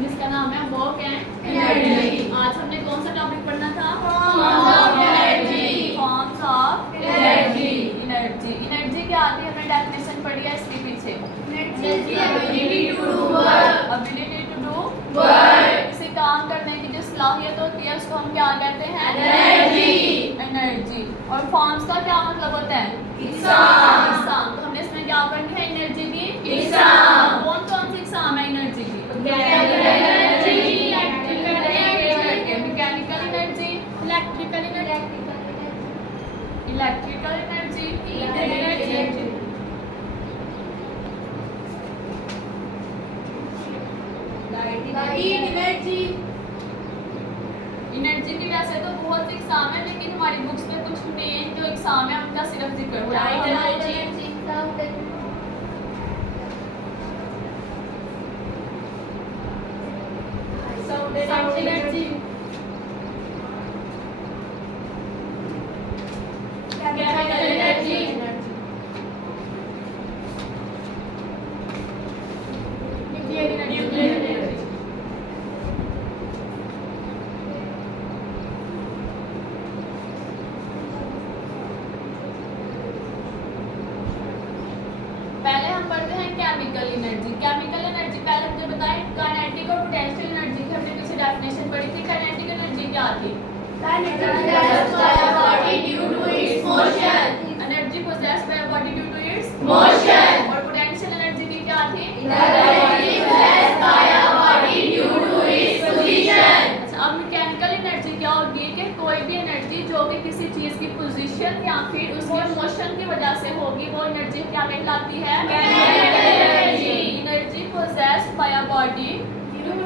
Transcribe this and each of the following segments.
जिसका नाम है वर्क एंड एनर्जी। आज हमने कौन सा टॉपिक पढ़ना था? Forms of energy। Forms of energy. Energy क्या आती है? हमने डेफिनेशन पढ़ी है इसके पीछे। Ability to do work। Ability to do Work। किसी काम करने की जो सलाहियत होती है उसको हम क्या कहते हैं? एनर्जी। और फॉर्म्स का क्या मतलब होता है? इकसाम। तो हमने इसमें क्या पढ़नी है? एनर्जी की इकसाम। कौन कौन सी इकसाम है एनर्जी की? Mechanical energy। Mechanical energy, electrical energy, energy की वैसे तो बहुत सी एग्जाम है, लेकिन हमारी बुक्स में कुछ मेन जो एग्जाम है उनका सिर्फ जिक्र हुआ है। Energy. Chemical energy. Nuclear energy. पहले हम पढ़ते हैं केमिकल एनर्जी। केमिकल एनर्जी पहले मुझे बताएं, काइनेटिक और पोटेंशियल एनर्जी की हमने पीछे डेफिनेशन पढ़ी थी। काइनेटिक एनर्जी क्या थी? Energy possessed by body due to its Motion। और पोटेंशियल एनर्जी की क्या थी? अच्छा, अब मैकेनिकल एनर्जी क्या होगी? कि कोई भी एनर्जी जो कि किसी चीज की पोजीशन या फिर उसके मोशन की वजह से होगी, वो एनर्जी क्या कहलाती है? Mechanical energy। Energy possessed by a body due to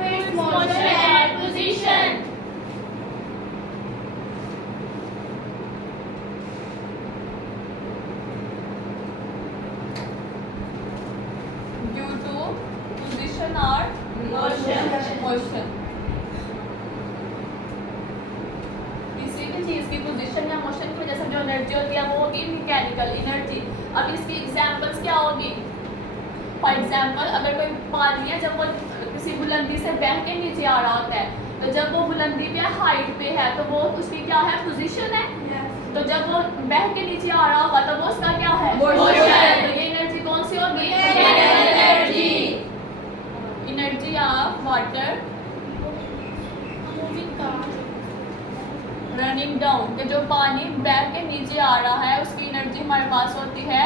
position और मोशन। किसी भी चीज की पोजीशन या मोशन की वजह से जो एनर्जी होती है वो होगी मैकेनिकल एनर्जी। अब इसकी एग्जांपल्स क्या होगी? फॉर एग्जांपल, अगर कोई पानी है, जब वो किसी बुलंदी से बह के नीचे आ रहा होता है, तो जब वो बुलंदी पे हाइट पे है तो वो उसकी क्या है? पोजीशन है। तो जब वो बह के नीचे आ रहा होगा तो वो उसका क्या है? Motion। तो ये एनर्जी कौन सी होगी? Energy of water running down, कि जो पानी बह के नीचे आ रहा है उसकी एनर्जी हमारे पास होती है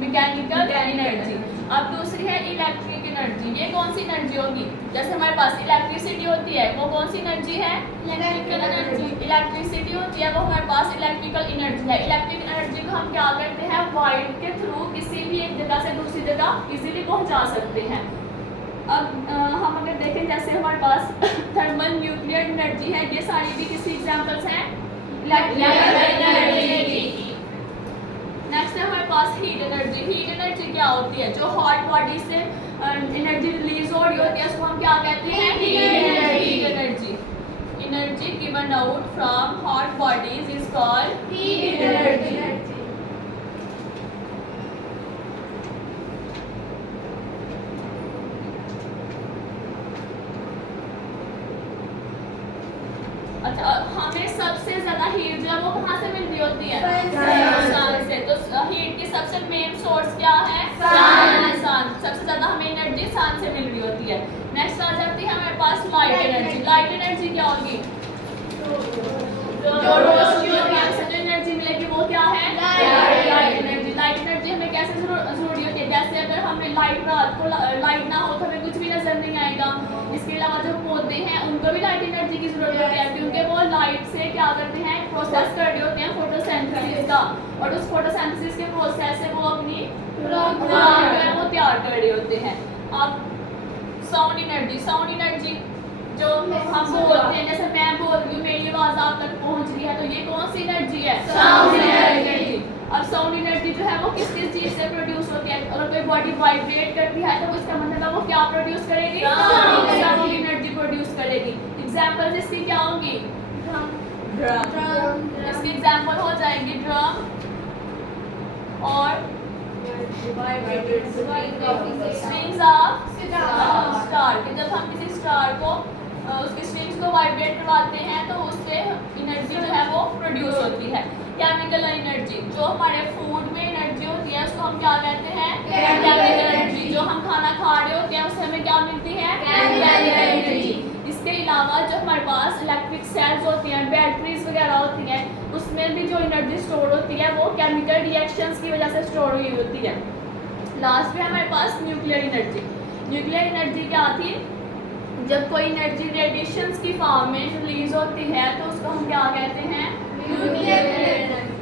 मैकेनिकल एनर्जी। अब दूसरी है इलेक्ट्रिक एनर्जी। ये कौन सी एनर्जी होगी? जैसे हमारे पास इलेक्ट्रिसिटी होती है, वो कौन सी एनर्जी है? Electrical energy. इलेक्ट्रिसिटी होती है, वो हमारे पास इलेक्ट्रिकल एनर्जी है। इलेक्ट्रिक एनर्जी को हम क्या करते हैं? वायर के थ्रू किसी भी एक जगह से दूसरी जगह इजीली पहुंचा सकते हैं। अब हम अगर देखें, जैसे हमारे पास थर्मल न्यूक्लियर एनर्जी है, ये सारी भी किसी एग्जांपल्स हैं इलेक्ट्रिकल एनर्जी। नेक्स्ट है हमारे पास हीट एनर्जी। हीट एनर्जी क्या होती है? जो हॉट बॉडी से एनर्जी रिलीज हो रही होती है उसको हम क्या कहते हैं? Heat energy. Energy given out from hot bodies is called heat energy. अच्छा, हमें सबसे ज्यादा हीट जो है वो कहाँ से मिल रही होती है? सन से। तो हीट की सबसे मेन सोर्स क्या है? सन। सबसे ज्यादा हमें एनर्जी सन से मिल रही होती है। नेक्स्ट आ जाती है हमारे पास लाइट एनर्जी। लाइट एनर्जी क्या होगी? जो रोशनी से जो एनर्जी मिलेगी वो क्या है? Light energy. लाइट एनर्जी हमें कैसे जरूरी होती है? जैसे अगर हमें रात को लाइट ना हो तो हमें कुछ भी नजर नहीं आएगा। इसके अलावा जो पौधे हैं उनको भी लाइट एनर्जी की जरूरत होती है, क्योंकि वो लाइट से क्या करते हैं? प्रोसेस कर रहे होते हैं फोटोसिंथेसिस का, और उस फोटोसिंथेसिस के प्रोसेस से वो अपनी खुराक जो है वो तैयार कर रहे होते हैं। अब साउंड एनर्जी। साउंड एनर्जी जो हम बोलते हैं, जैसे मैं बोल रही हूँ, मेरी आवाज आप तक पहुंच रही है, तो ये कौन सी एनर्जी है? Sound energy. अब साउंड एनर्जी जो है वो किस किस चीज से प्रोड्यूस होती है? अगर कोई बॉडी वाइब्रेट करती है तो उसका मतलब है वो क्या प्रोड्यूस करेगी? साउंड एनर्जी प्रोड्यूस करेगी। एग्जांपल इसकी क्या होंगी? ड्रम। इसकी एग्जांपल हो जाएगी ड्रम और स्ट्रिंग्स ऑफ स्टार कि जब हम किसी स्टार को उसकी स्ट्रिंग्स को वाइब्रेट करवाते हैं तो उससे एनर्जी जो है वो प्रोड्यूस होती है। केमिकल एनर्जी जो हमारे फूड में एनर्जी होती है उसको हम क्या कहते हैं? Chemical energy. जो हम खाना खा रहे होते हैं उससे हमें क्या मिलती है? Chemical energy. इसके अलावा जो हमारे पास इलेक्ट्रिक सेल्स होती हैं, बैटरीज वगैरह होती हैं, उसमें भी जो एनर्जी स्टोर होती है वो केमिकल रिएक्शंस की वजह से स्टोर हुई होती है। लास्ट में हमारे पास न्यूक्लियर एनर्जी। न्यूक्लियर एनर्जी क्या थी? जब कोई एनर्जी रेडिएशंस की फॉर्म में रिलीज होती है तो उसको हम क्या कहते हैं? Nuclear energy.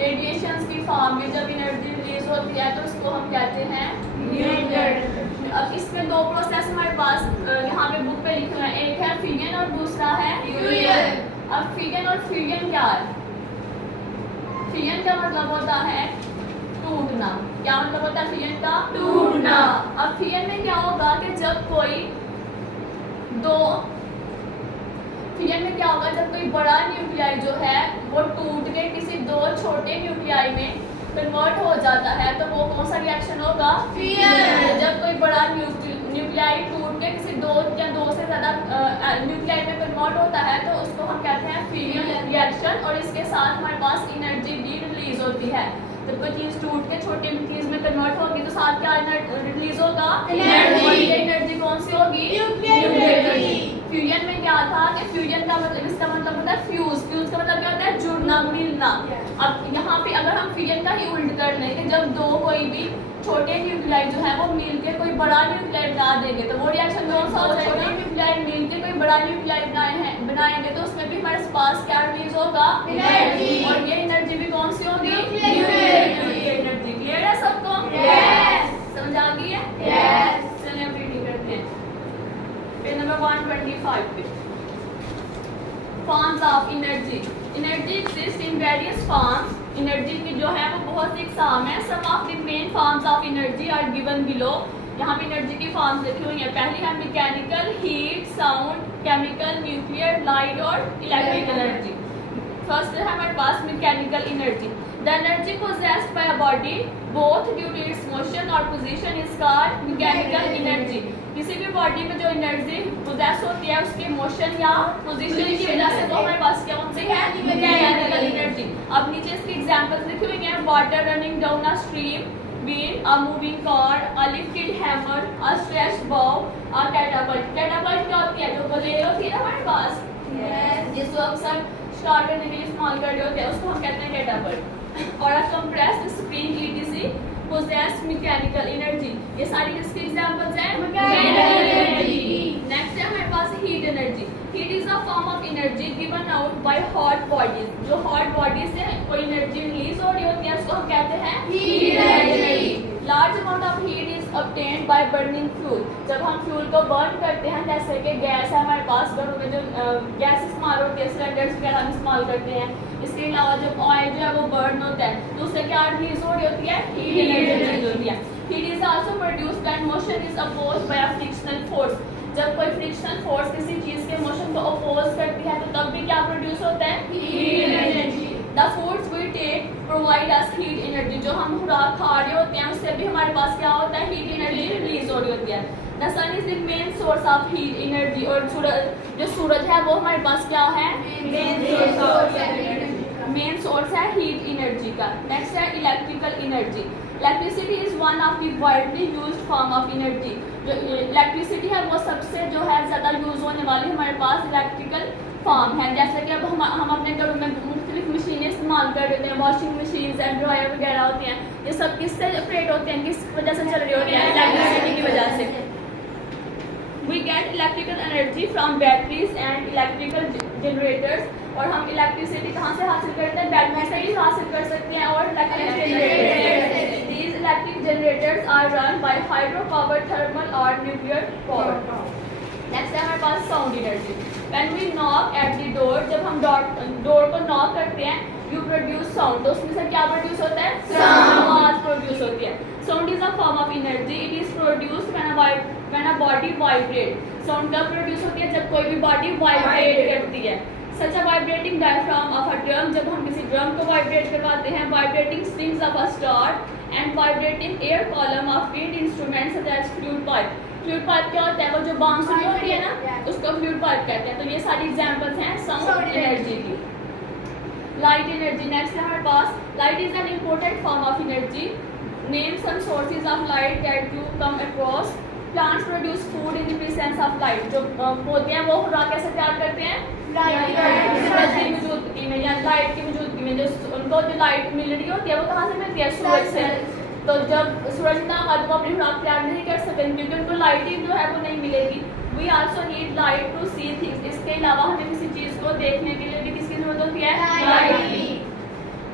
रेडिएशंस की फॉर्म में जब एनर्जी रिलीज होती है तो उसको हम कहते हैं न्यूक्लियर एनर्जी। अब इसमें दो प्रोसेस हमारे पास यहाँ पे बुक पे लिखे हुए हैं, एक है फिजन और दूसरा है फ्यूजन। अब फिजन और फ्यूजन क्या है? फिजन का मतलब होता है टूटना। क्या मतलब होता है फिजन का? टूटना। अब फिजन में क्या होगा कि जब कोई दो फिजन में क्या होगा जब कोई बड़ा न्यूक्लियाई जो है वो टूट के किसी दो छोटे न्यूक्लियाई में कन्वर्ट हो जाता है तो वो कौन सा रिएक्शन होगा? फिजन। जब कोई बड़ा न्यूक्लियाई टूट के किसी दो या दो से ज्यादा न्यूक्लियाई में कन्वर्ट होता है तो उसको हम कहते हैं फिजन रिएक्शन। और इसके साथ हमारे पास एनर्जी भी रिलीज होती है। जब कोई चीज टूट के छोटी चीज में कन्वर्ट होगी तो साथ क्या रिलीज होगा? एनर्जी। एनर्जी कौन सी होगी? Nuclear energy. फ्यूजन में क्या था कि फ्यूजन का मतलब इसका मतलब होता है फ्यूज। फ्यूज का मतलब क्या होता है? जुड़ना, मिलना। अब यहाँ पे अगर हम फ्यूजन का ही उल्ट कर लें कि जब दो कोई भी छोटे न्यूक्लियाई जो है वो मिलके कोई बड़ा न्यूक्लियाई बना देंगे तो वो रिएक्शन कौन सा हो जाएगा? न्यूक्लियाई मिलके कोई बड़ा न्यूक्लियाई बनाएंगे तो उसमें भी हमारे पास क्या रिलीज होगा? एनर्जी। और ये एनर्जी भी कौन सी होगी? Nuclear energy. क्लियर है सबको? समझ आ गई है? चलिए अब रीडिंग करते हैं पेज नंबर 125 पे। Forms of energy. Energy exist in various forms. Energy की जो है वो बहुत सी इकसाम है। Some of the main forms of energy are given below. यहाँ पे एनर्जी की फॉर्म्स लिखी हुई है। पहली है mechanical, heat, sound, chemical, nuclear, light और इलेक्ट्रिक एनर्जी। फर्स्ट है हमारे पास mechanical energy. The energy possessed by a body both due to its motion और position is called mechanical energy। किसी भी बॉडी में जो एनर्जी पोजेस होती है उसके मोशन या पोजीशन की वजह से वो हमारे पास क्या होती है? Mechanical energy. अब नीचे इसकी एग्जांपल्स लिखी हुई हैं। Water running down a stream, wheel, a moving car, a lifted hammer, a stretched bow, a catapult। Catapult क्या होती है? जो बलेर होती है ना हमारे पास, जिसको अक्सर स्टार्ट करने के लिए इस्तेमाल कर रहे होते हैं उसको हम कहते हैं कैटापल्ट। और a compressed spring etc possess mechanical energy। ये सारी किसकी एग्जांपल्स हैं? Mechanical energy. नेक्स्ट है हमारे पास heat energy. Heat is a form of energy given out by hot bodies. जो हॉट बॉडी से कोई एनर्जी रिलीज हो रही होती है उसको हम कहते हैं heat energy. Large amount of heat is obtained by burning fuel. जब हम फ्यूल को बर्न करते हैं जैसे कि गैस है हमारे पास, घरों में जो गैस इस्तेमाल होती है, सिलेंडर्स वगैरह हम इस्तेमाल करते हैं। इसके अलावा जब ऑयल जो है वो बर्न होता है तो उससे क्या रिलीज हो रही होती है? हीट एनर्जी रिलीज होती है। Heat is also produced when motion is opposed by a frictional force. जब कोई फ्रिक्शनल फोर्स किसी चीज के मोशन को अपोज करती है तो तब भी क्या प्रोड्यूस होता है? Heat energy. The foods we take provide us heat energy. जो हम खुराक खा रहे होते हैं उससे भी हमारे पास क्या होता है? हीट एनर्जी रिलीज हो रही होती है। The sun is the main source of heat energy. और जो सूरज है वो हमारे पास क्या है? मेन सोर्स है हीट एनर्जी का। नेक्स्ट है electrical energy. Electricity is one of the widely used form of energy. जो इलेक्ट्रिसिटी है वो सबसे जो है ज़्यादा यूज होने वाली हमारे पास इलेक्ट्रिकल फॉर्म है। जैसे कि अब हम अपने घरों में मुख्तलिफ मशीनें इस्तेमाल कर रहे हैं, वॉशिंग मशीन एंड ड्रायर वगैरह होती हैं। ये सब किससे ऑपरेट होते हैं? किस वजह से चल रही होती हैं? इलेक्ट्रिसिटी की वजह से। We get electrical energy from batteries and electrical generators। और हम इलेक्ट्रिसिटी कहाँ से हासिल करते हैं? बैटरी से भी हासिल कर सकते हैं और electric generators. These electric generators are run by hydropower, thermal और nuclear power। नेक्स्ट है हमारे पास sound energy. When we knock at the door, जब हम डोर को नॉक करते हैं you produce sound। तो उसमें से क्या प्रोड्यूस होता है? आवाज प्रोड्यूस होती है। Sound is a form of energy। It is produced when a body vibrate। Sound कब प्रोड्यूस होती है? जब कोई भी बॉडी वाइब्रेट करती है। Such a vibrating diaphragm of a drum। जब हम किसी ड्रम को वाइब्रेट करवाते हैं, vibrating strings of a sitar and vibrating air column of wind instruments such as flute pipe. Flute pipe क्या होता है? वो जो बांसुरी होती है ना, उसको फ्लूट पाइप कहते हैं। तो ये सारी एग्जांपल्स हैं साउंड एनर्जी की। लाइट एनर्जी नेक्स्ट है हमारे पास। Light is an important form of energy. Name some sources of light that you come across. Plants produce food in the presence of light. जो पौधे हैं वो खुराक कैसे तैयार करते हैं? सूरज की मौजूदगी में या लाइट की मौजूदगी में। जो उनको जो लाइट मिल रही होती है वो कहाँ से मिलती है? सूरज से। तो जब सूरज ना आए तो वो अपनी खुराक तैयार नहीं कर सकते क्योंकि उनको लाइट ही जो है वो नहीं मिलेगी। We also need light to see things. इसके अलावा हमें किसी चीज़ को देखने के लिए भी किसकी जरूरत होती है? लाइट की।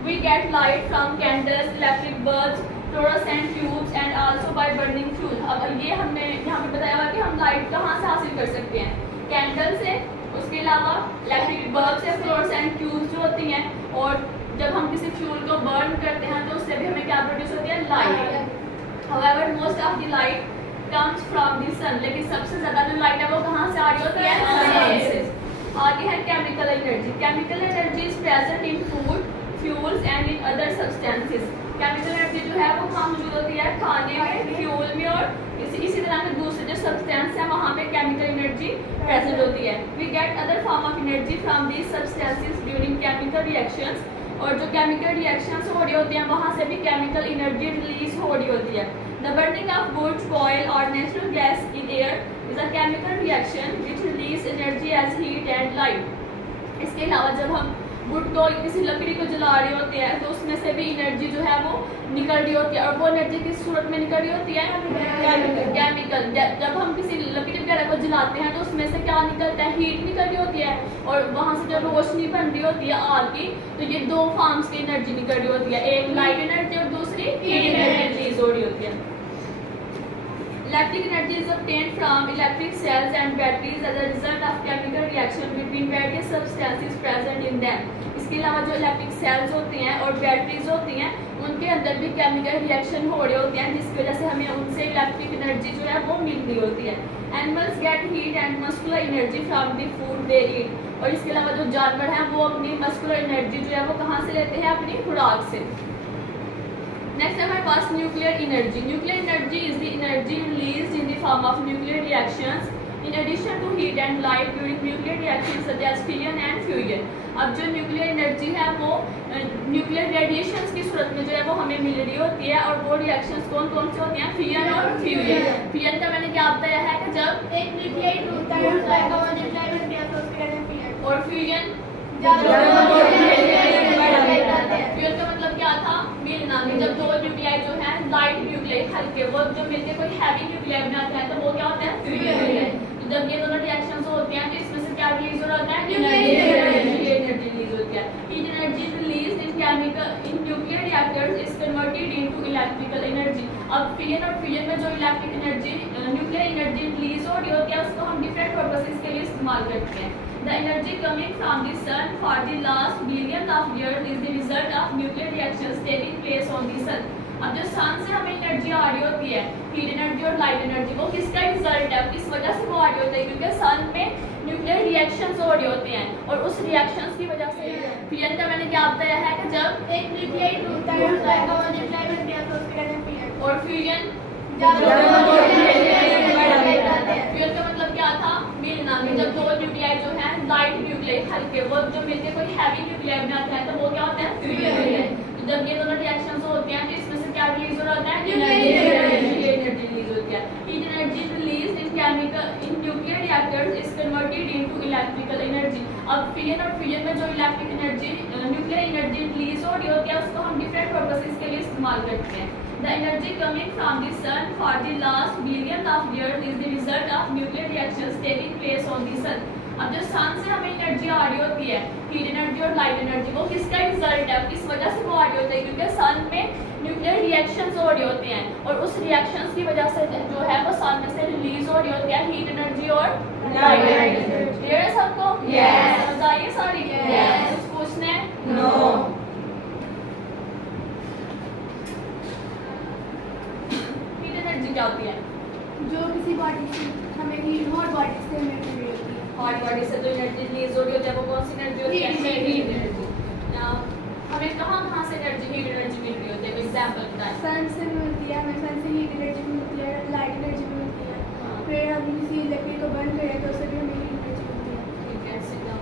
We get light from candles, electric bulbs, fluorescent tubes and also by burning fuel. अब ये हमने यहाँ पे बताया हुआ कि हम लाइट कहाँ से हासिल कर सकते हैं? कैंडल से, उसके अलावा इलेक्ट्रिक बल्ब से, फ्लोरोसेंट ट्यूब्स जो होती हैं, और जब हम किसी फ्यूल को बर्न करते हैं तो उससे भी हमें क्या प्रोड्यूस होती है? Light. However most of the light comes from the sun. लेकिन सबसे ज़्यादा जो लाइट है वो कहाँ से आ रही होती है? सन से। आगे है chemical energy. Chemical energy is present in food, fuels and in other substances. Chemical energy जो है वो कहाँ मौजूद होती है? खाने में, फ्यूल में, और इसी तरह के दूसरे जो सब्सटेंस है वहाँ पे केमिकल एनर्जी प्रेजेंट होती है। We get other form of energy from these substances during chemical reactions. और जो केमिकल रिएक्शंस हो रही होती हैं वहाँ से भी केमिकल एनर्जी रिलीज हो रही होती है। The burning of wood, oil और natural gas in air is a chemical reaction which release energy as heat and light. इसके अलावा जब हम वुड को, किसी लकड़ी को जला रहे होते हैं तो उसमें से भी एनर्जी जो है वो निकल रही होती है। और वो एनर्जी किस सूरत में निकल रही होती है? केमिकल। जब हम किसी लकड़ी वगैरह को जलाते हैं तो उसमें से क्या निकलता है? हीट निकल रही होती है। और वहाँ से जब रोशनी बन रही होती है आग की, तो ये दो फॉर्म्स की एनर्जी निकल रही होती है, एक लाइट एनर्जी और दूसरी हीट एनर्जी रिलीज हो रही होती है। Electric energy is obtained from electric cells and batteries as a result of chemical reaction between various substances present in them. इसके अलावा जो इलेक्ट्रिक सेल्स होती हैं और बैटरीज होती हैं उनके अंदर भी केमिकल रिएक्शन हो रहे होते हैं जिसकी वजह से हमें उनसे इलेक्ट्रिक एनर्जी जो है वो मिल रही होती है। Animals get heat and muscular energy from the food they eat. और इसके अलावा जो जानवर हैं वो अपनी मस्कुलर एनर्जी जो है वो कहाँ से लेते हैं? अपनी खुराक से। नेक्स्ट है हमारे पास nuclear energy. Nuclear energy is the energy released in the form of nuclear reactions in addition to heat and light during nuclear reactions such as fission and fusion. अब जो न्यूक्लियर एनर्जी है वो nuclear radiations की सूरत में जो है वो हमें मिल रही होती है। और वो रिएक्शंस कौन कौन से होती हैं? फिजन और फ्यूजन। फिजन का मैंने क्या बताया है कि जब एक न्यूक्लियर टूटता है उसका न्यूक्लियर बन गया तो उसके कहते हैं फिजन। और फ्यूजन फ्यूजन का मतलब क्या था? मिलना। जब दो न्यूक्लियाई जो है लाइट न्यूक्लियाई हल्के वो जो मिलके कोई हैवी न्यूक्लियाई बनाते हैं तो वो क्या होता है? फ्यूजन। तो जब ये दोनों रिएक्शंस होते हैं तो इसमें से क्या रिलीज हो रहा है? एनर्जी रिलीज होती है। Heat energy release in chemical in nuclear reactors is converted into electrical energy. अब फिजन और फ्यूजन में जो electric energy nuclear energy release हो रही होती है उसको हम डिफरेंट पर्पसेस के लिए इस्तेमाल करते हैं। The energy coming from the sun for the last billion of years is the result of nuclear reactions taking place on the sun. अब जो सन से हमें एनर्जी आ रही होती है, हीट एनर्जी और लाइट एनर्जी, वो किसका रिजल्ट है? किस वजह से वो आ रही होती है? क्योंकि सन में न्यूक्लियर रिएक्शंस हो रहे होते हैं और उस रिएक्शंस की वजह से फिजन का मैंने क्या बताया है कि जब एक न्यूक्लियर टूटता है उसका न्यूक्लियर बन गया तो उसके कहते हैं फिजन। और फ्यूजन फ्यूजन का मतलब क्या था? मिलना। जब दो न्यूक्लियाई जो है लाइट न्यूक्लियाई हल्के वो जो मिलके कोई हैवी न्यूक्लियाई बनाते हैं तो वो क्या होता है? फ्यूजन। तो जब ये दोनों रिएक्शंस होते हैं तो इसमें से क्या रिलीज हो रहा है? एनर्जी रिलीज होती है। Heat energy release in chemical in nuclear reactors is converted into electrical energy. अब फिजन और फ्यूजन में जो electric energy nuclear energy release हो रही होती है उसको हम डिफरेंट पर्पसेस के लिए इस्तेमाल करते हैं। The energy coming from the sun for the last billion of years is the result of nuclear reactions taking place on the sun. अब जो सन से हमें एनर्जी आ रही होती है, हीट एनर्जी और लाइट एनर्जी, वो किसका रिजल्ट है? किस वजह से वो आ रही होती है? क्योंकि सन में न्यूक्लियर रिएक्शंस हो रहे होते हैं और उस रिएक्शंस की वजह से जो है वो सन में से रिलीज हो रही होती है हीट एनर्जी और लाइट एनर्जी। क्लियर है सबको? Yes. बताइए सारी। Yes. कुछ पूछने? No. क्या होती है? जो किसी बॉडी से हमें हॉट बॉडी से हमें मिल रही होती है। हॉट बॉडी से जो एनर्जी रिलीज हो रही होती है वो कौन सी एनर्जी होती है? Heat energy. हमें कहाँ से एनर्जी हीट एनर्जी मिल रही होती है, एग्जाम्पल बताएं। सन से मिलती है, हमें सन से हीट एनर्जी मिलती है, लाइट एनर्जी मिलती है। हाँ। फिर हम किसी इलेक्ट्रिक को बंद करें तो उससे भी हमें हीट एनर्जी मिलती है। ठीक है, sit down.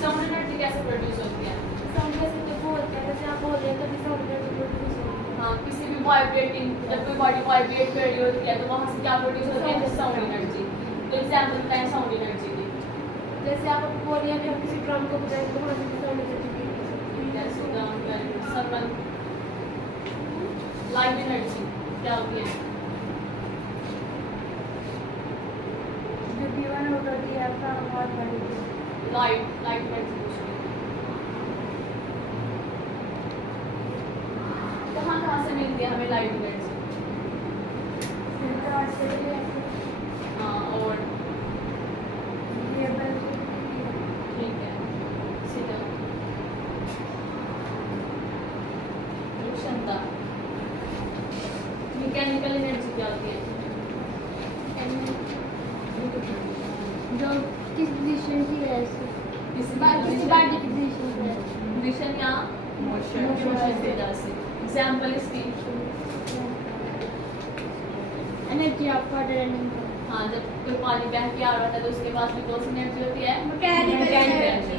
साउंड एनर्जी कैसे प्रोड्यूस होती है? साउंड जैसे जब बोलते हैं, जैसे आप बोल रहे हैं तभी साउंड एनर्जी प्रोड्यूस होती है। हाँ, किसी भी वाइब्रेटिंग, जब कोई बॉडी वाइब्रेट कर रही होती है तो वहाँ से क्या प्रोड्यूस होती है? Sound energy. तो एग्जाम्पल बताएं साउंड एनर्जी की। जैसे आप बोल रहे हैं कि हम किसी ड्रम को बजाएंगे तो वहाँ से भी साउंड एनर्जी प्रोड्यूस होती है। sit down, Sarvan. Light energy क्या होती है? जब भी वन आउट होती है आपका बहुत बड़ी लाइट एनर्जी कहाँ से मिलती है हमें लाइट एनर्जी? हाँ, और ठीक है, sit down. क्षमता। मैकेनिकल एनर्जी क्या होती है? जो किस पोजीशन की वजह से किसी किसी बॉडी की पोजीशन की वजह से पोजीशन या मोशन की वजह से। एग्जाम्पल इसकी। एनर्जी आपका रनिंग हाँ, जब कोई पानी बह के आ रहा था तो उसके पास भी कौन सी एनर्जी होती है? Mechanical mechanical energy.